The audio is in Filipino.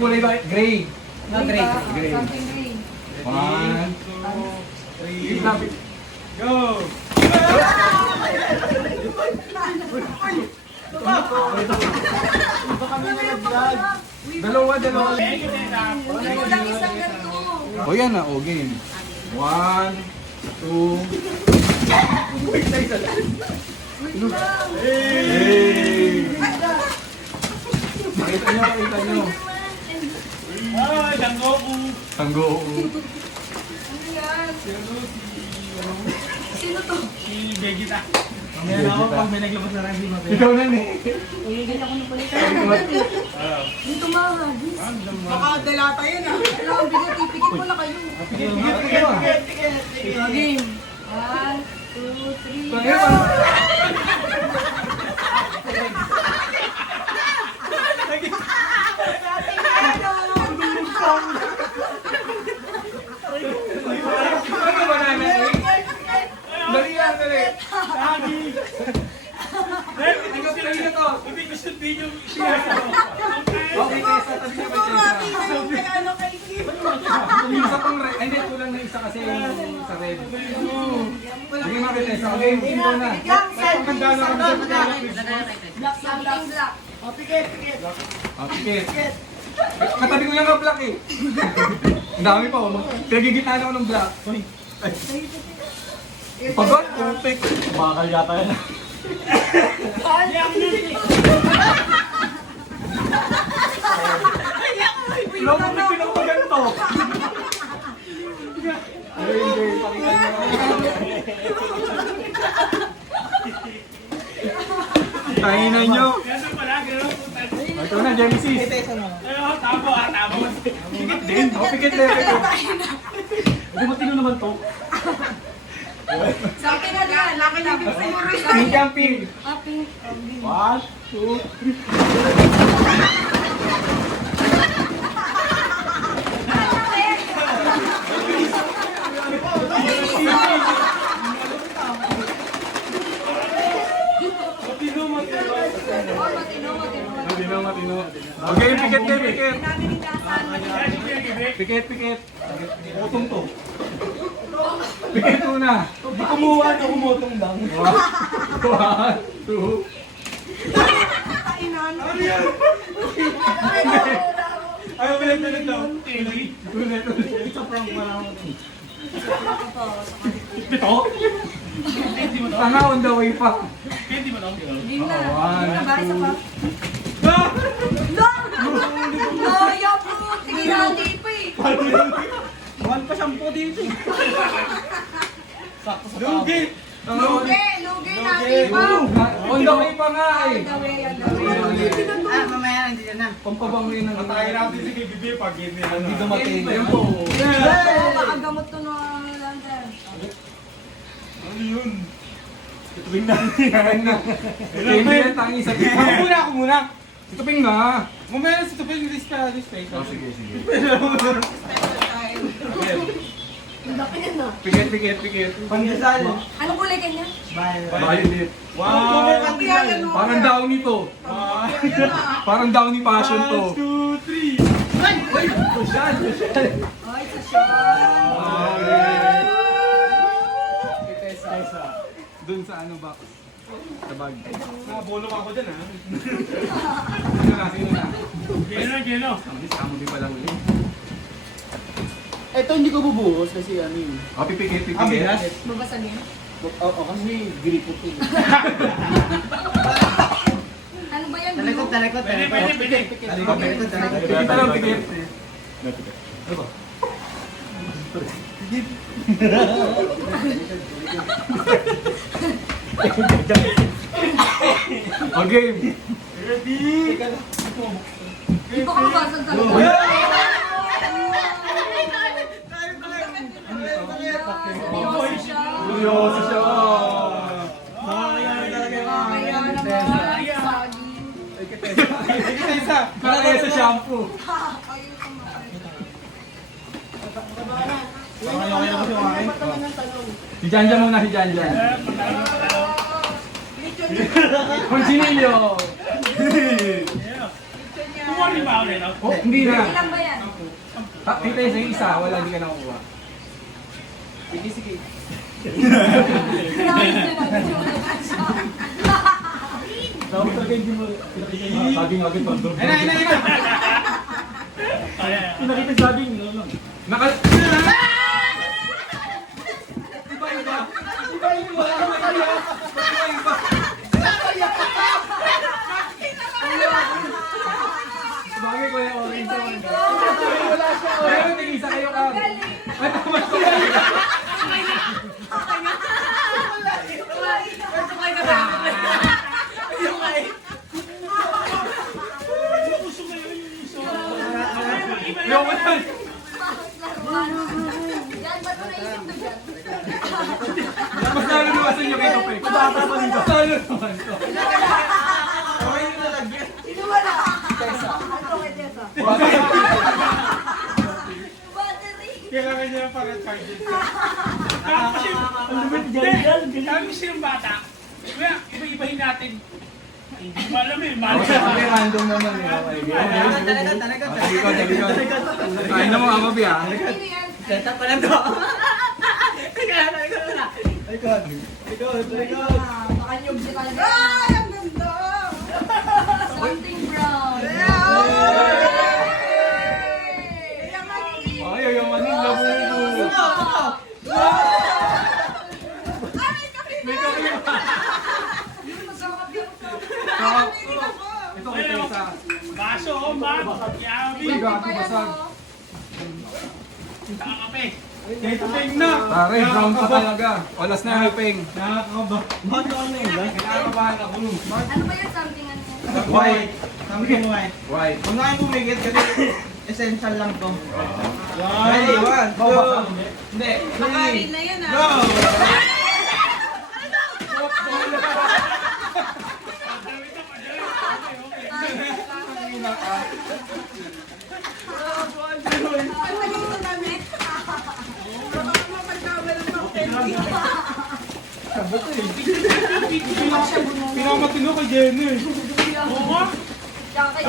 kulay ba? Gray. No, gray. Gray. Something gray. 1, 2, 3. Go! Dalawa. Hindi ko lang isang ganito. O yan na, o game. 1, 2. Wait na isa lang. Hey! Kita nyo. Ay, Tanggoku. Tanggo. Ano yan? Sino to? Si Vegeta. Mamaya ako pag may naglabas na review natin. Ikaw na ni. Uligin ako ng palitan. Dito mahagis. Baka delata yun ah. Alam, ang bigat. Ipikit mo na kayo. Game. 1, 2, 3. Dali yan, dali. Lagi. Hindi gusto video siya. Okay, Tessa, tabi niya ba Tessa? Yung isa pang red. Ay, hindi, kulang na isa kasi yung sa red. Sige mga kay Tessa. Okay, ikaw na. Ang ganda na kami sa Black, something black. pikit. Katabi ko yung ka-black eh. Ang dami pa oh. Pinagigitnaan ako ng black. Pagod, perfect. Bakal yata yan. Loko, may pinagpaganto. Hindi, pakita nyo. Kahinan nyo. Ganun pala, ganun. Ito na, Genesis. Ayun, tabo. Pikit din. O, pikit din. Hindi mo tino naman to. Sa akin na yan. Laki na yung siguro. Pink ang pink. Pink. 1, 2, 3. Matino. Okay, pikit din, pikit. Pikit. Utong to. Pikit muna. Hindi kumuha na kumutong lang. 1, 2. Ayaw mo lang talaga daw. Ulit. Isa prank pa lang ako. Ito? Tanga on the way pa. Hindi mo lang. Hindi na. One, Hindi na ba? Isa pa? No, yo po. Sige na, hindi pa eh. One pa sampo dito. Sakto sa tabo. Lugi, natin pa. On the way pa nga eh. Mamaya lang dyan na. Pampabangoy ng Patayin natin si KBB pag hindi Hindi dumating. Ayun po. Baka gamot to na lander. Ano yun? Itupin na. Hindi yan tangi sa kita. Ako muna. Itupin na. Mamaya si Tupin yung special. Oh, sige. Laki yan ah. Pikit. Pandesal. Anong kulay kanya? Violet. Wow. Parang downy to. Parang downy passion to. 1, 2, 3. Ay, sa Tessa. Dun sa ano box. Sa bag. Nakabulong ako dyan ha. Sino na? Geno. Ang isama din pala uli. Ito hindi ko bubuhos kasi ano yun. Oh, pikit. Babasag yan. Oo, kasi gripo to. Ano ba yan? Talikot. Pwede. Pikit lang, pikit. Ano ba? O game. Ready? Hindi ko kabasag talaga. Seryoso siya. Seryoso siya. Kaya talaga yung Kaya naman. Sagi. Kaya sa shampoo. Si Janjan muna, si Janjan. Consinilio. Morning ba ulit? No? Oh, hindi na. Ilan ba yan? Kay Tessa yung isa, wala, hindi ka nakukuha. Sige, sige. Dapat talaga hindi mo pinakita yung saging agad pag drop. Ayun. Pinakita yung saging, no? Naka... Bagay ko yung orange one. Ayun, tig-isa kayo ka. Ay, tama ko. Yung yan. Yan, ba't mo naisip to dyan? Mas lalo nawasan nyo kay Topek. Mas lalo naman to. Sino wala? Tessa. Ano kay Tessa? Battery. Kailangan niya ng parang charger. Sabi ko siyang bata, kuya, iba-ibahin natin. Hindi mo alam eh, mahal siya. Kasi random naman eh. Talaga. Talikod. Kain na mo ang mabi ah. Sino yan? Setup pa lang to. Baka nyug si talaga. Ay, ang ganda! Something brown. Ay, ay, manin na buo. May kami pa. Ito kay Tessa. Baso, ma. Yami. Uy, gato basag. Kakape. Kahit ping na. Pare, brown pa talaga. Olas na yung ping. Nakakaba. Kinakabahan ako. Ano ba yung something ano? White. Something white. White. Huwag na kayo bumigit kasi essential lang to. Ready, 1, 2. Hindi. Makain na yan ah. Go! Ang lagay ko damit. Baka mapagkawal ng Pinamatino kay Jenny. Oo nga. Tsaka kay